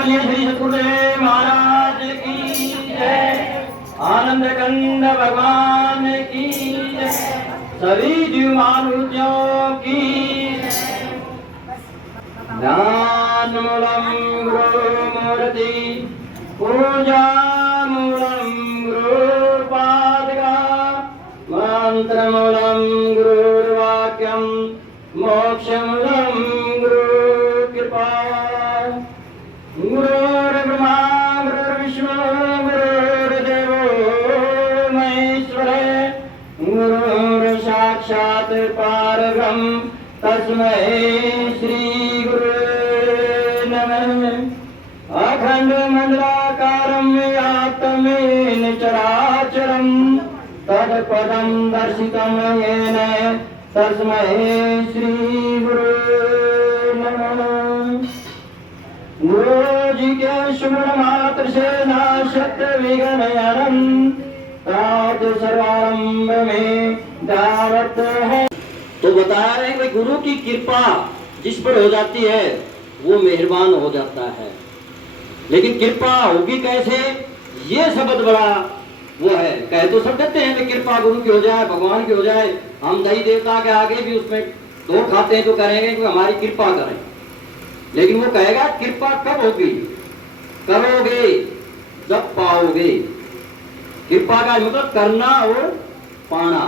बोलिए श्री सतगुरुदेव महाराज की जय। आनंद कंद भगवान की जय। सभी जीव मानुष्यों की ज्ञान मूलम गुरुमूर्ति पूजा मूलम गुरुपादका मंत्र मूलम गुरुर्वाक्यम मोक्ष मूलम गुरुकृपा। गुरुर्ब्रह्मा गुरुर्विष्णु गुरुर्देवो महेश्वर गुरुर्साक्षात् परब्रह्म तस्मै श्री गुरुवे नमः। अखंड मंडलाकारं व्याप्तं येन चराचरं तत्पदं दर्शितं येन तस्मै श्री गुरुवे नमः। गुरु जी के सुमन मात्र से नाशत विघ्नहरं तात सर्वारंभ में दावत है। तो बता रहे हैं कि गुरु की कृपा जिस पर हो जाती है वो मेहरबान हो जाता है। लेकिन कृपा होगी कैसे, ये शब्द बड़ा वो है। कह तो सब कहते हैं कि कृपा गुरु की हो जाए, भगवान की हो जाए। हम दही देवता के आगे भी उसमें दो खाते हैं तो करेंगे कि हमारी कृपा करें। लेकिन वो कहेगा कृपा कब होगी, करोगे जब पाओगे। कृपा का मतलब करना और पाना।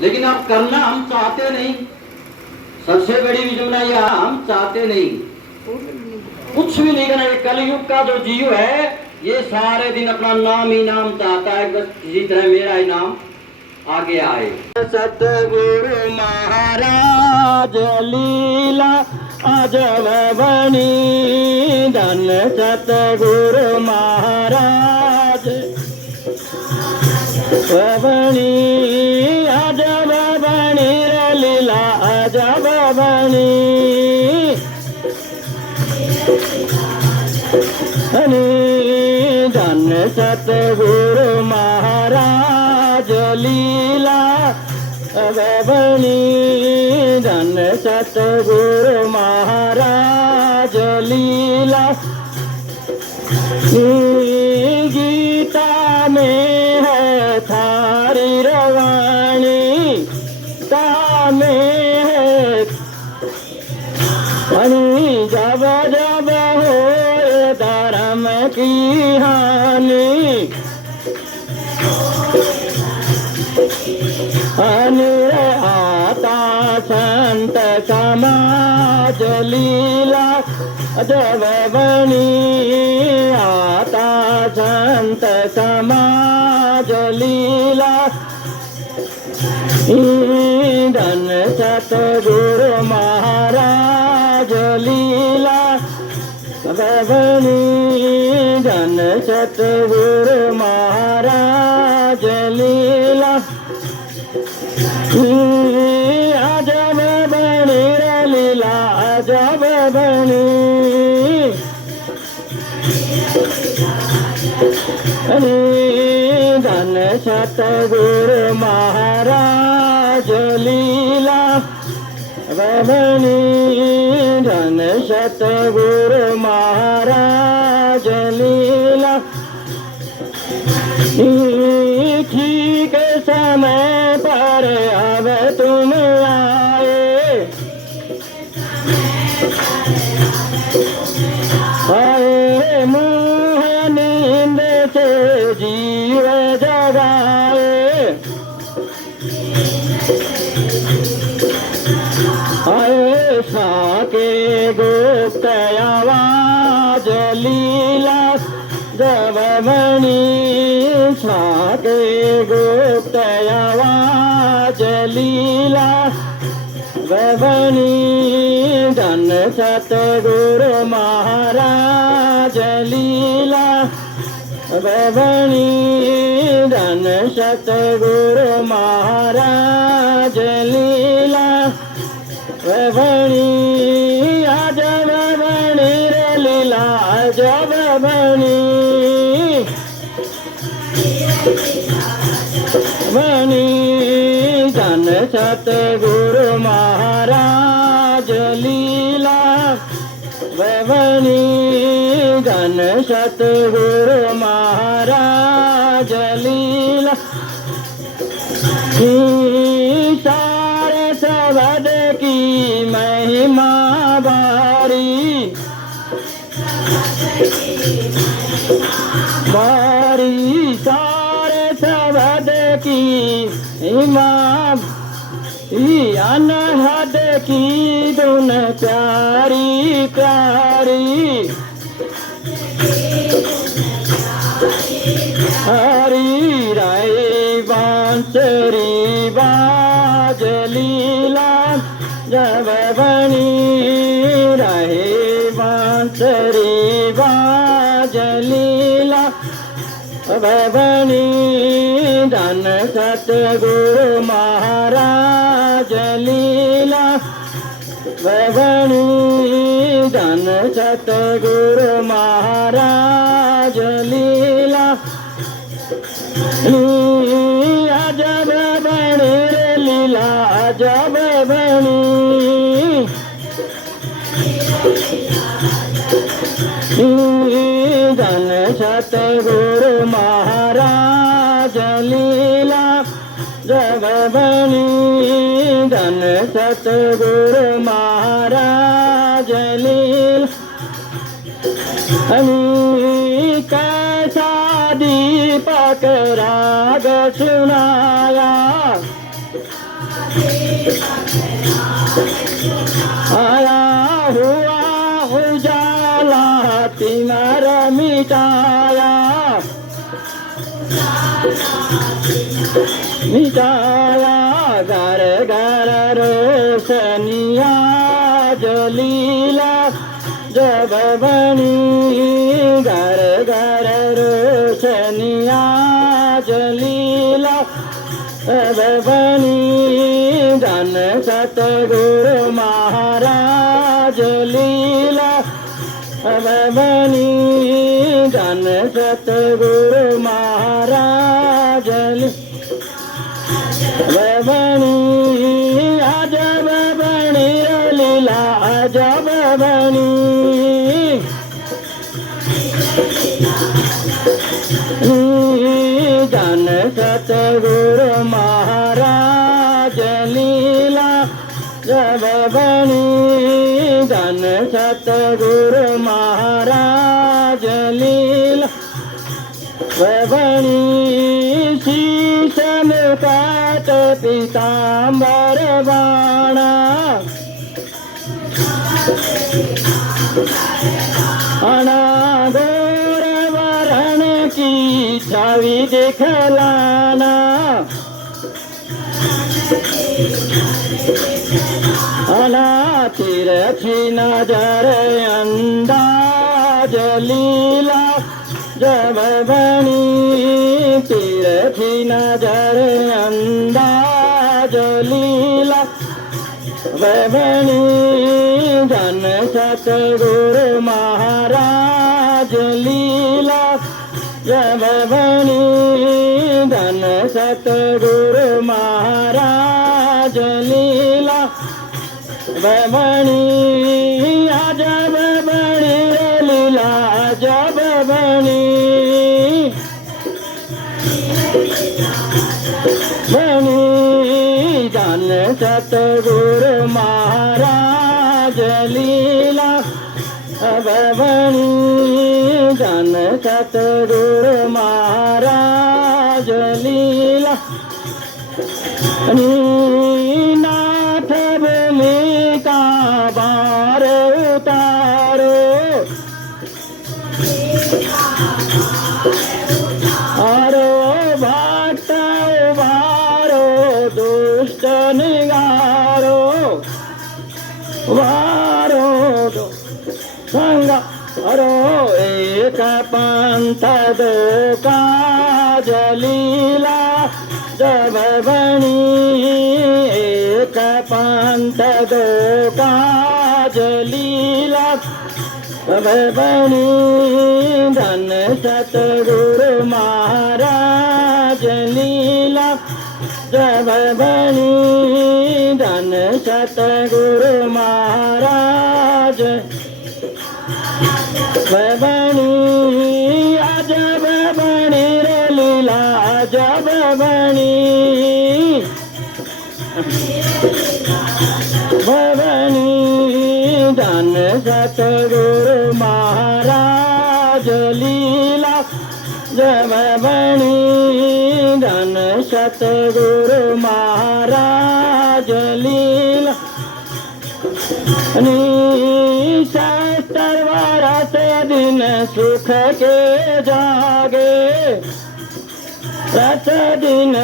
लेकिन अब करना हम चाहते नहीं। सबसे बड़ी विजमना यह हम चाहते नहीं, कुछ भी नहीं करना। कलयुग का जो जीव है ये सारे दिन अपना नाम ही नाम चाहता है, बस किसी तरह मेरा ही नाम आगे आए। सतगुरु महाराज लीला अजब बनी धन। सतगुरु महाराज बनी अजब बनी लीला अजब बनी धन। सतगुरु महाराज लीला बनी धन। सतगुरु महाराज लीला गीता में है थारी रवानी, गीता में है जब जब हो धर्म की हानि आता संत समाज लीला जब बनी। आता संत समाज लीला धन। सतगुरु महाराज लीला बनी धन। सतगुरु महाराज लीला अजब बनी लीला अजब बनी धन। सतगुरु महाराज लीला बनी धन। सतगुरु महाराज लीला ठीक समय पर अब तुम आए। आए मुँह नींद से जीव जगाए। आए साके गुप्त आवाज लीला जब बनी। साके गुप्त आवाज लीला बनी धन। सतगुरु महाराज लीला बनी धन। सतगुरु महाराज लीला बनी अजब बनी लीला अजब बनी बनी धन। सतगुरु महाराज लीला बनी धन सतगुरु महाराज लीला सारे शब्द की महिमा बारी बारी सारे शब्द की महिमा अनहद की धुन प्यारी प्यारी हरी राय बांसुरी बाज लीला जब बनी रहे बांसुरी बाज लीला अब बनी धन सतगुरु महाराज लीला बनी धन सतगुरु महाराज लीला अजब बनी लीला अजब बनी धन सतगुरु महाराज लीला जब बनी धन सतगुरु महाराज लीला कैसा दीपक राग सुनाया आया हुआ उजाला तिमर मिटाया मिटाया घर घर रोशनिया जलीला जब बनी घर घर रोशनिया जलीला जब बनी धन सतगुरु महाराज लीला अब बनी धन सतगुरु महाराज बनी अजब बनी लीला अजब बनी धन सतगुरु महाराज लीला जब बनी धन सतगुरु महाराज लीला बनी शीशम काट पीताम्बर बाणा अनागोर वरण की छवि दिखलाना अना तिरछी नजर अंदाज लीला जब बनी तिरछी नजर अंदाज लीला बनी धन सतगुरु महाराज लीला जब बनी धन सतगुरु महाराज लीला बनी अजब बनी लीला अजब बनी बनी धन सतगुरु महाराज लीला अब बनी धन सतगुरु महाराज लीला नाथ भूमि का बार उतारो आरो भक्त उबारो दुष्ट निगारो वारो संगा अरो एक पंथ दो काज लीला जब बनी एक पंथ दो काज लीला जब बनी धन सतगुरु महाराज लीला जब बनी धन सतगुरु महाराज बनी अजब बनी रे लीला अजब बनी बनी धन सतगुरु महाराज लीला जब बनी धन सतगुरु महाराज लीला शास्त्र वारस दिन सुख के जागे रत दिन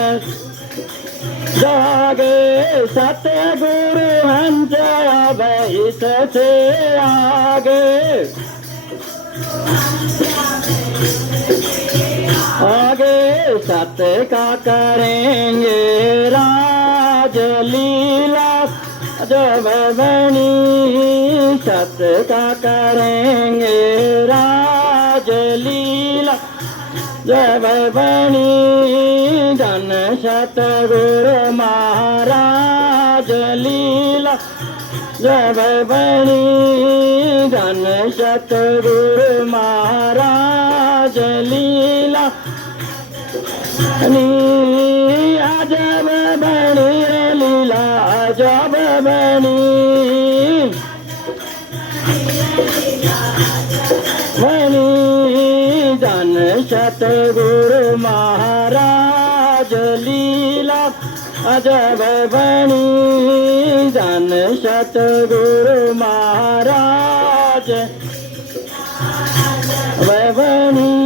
जागे सतगुरु हंस अब इससे आगे आगे सत्य का करेंगे राज लीला जब बनी सत्य का करेंगे राज लीला जब बनी धन सतगुरु महाराज लीला जब बनी धन सतगुरु महाराज लीला अजब बनी लीला अजब बनी बनी धन सतगुरु महाराज लीला अजब बनी धन सतगुरु महाराज बनी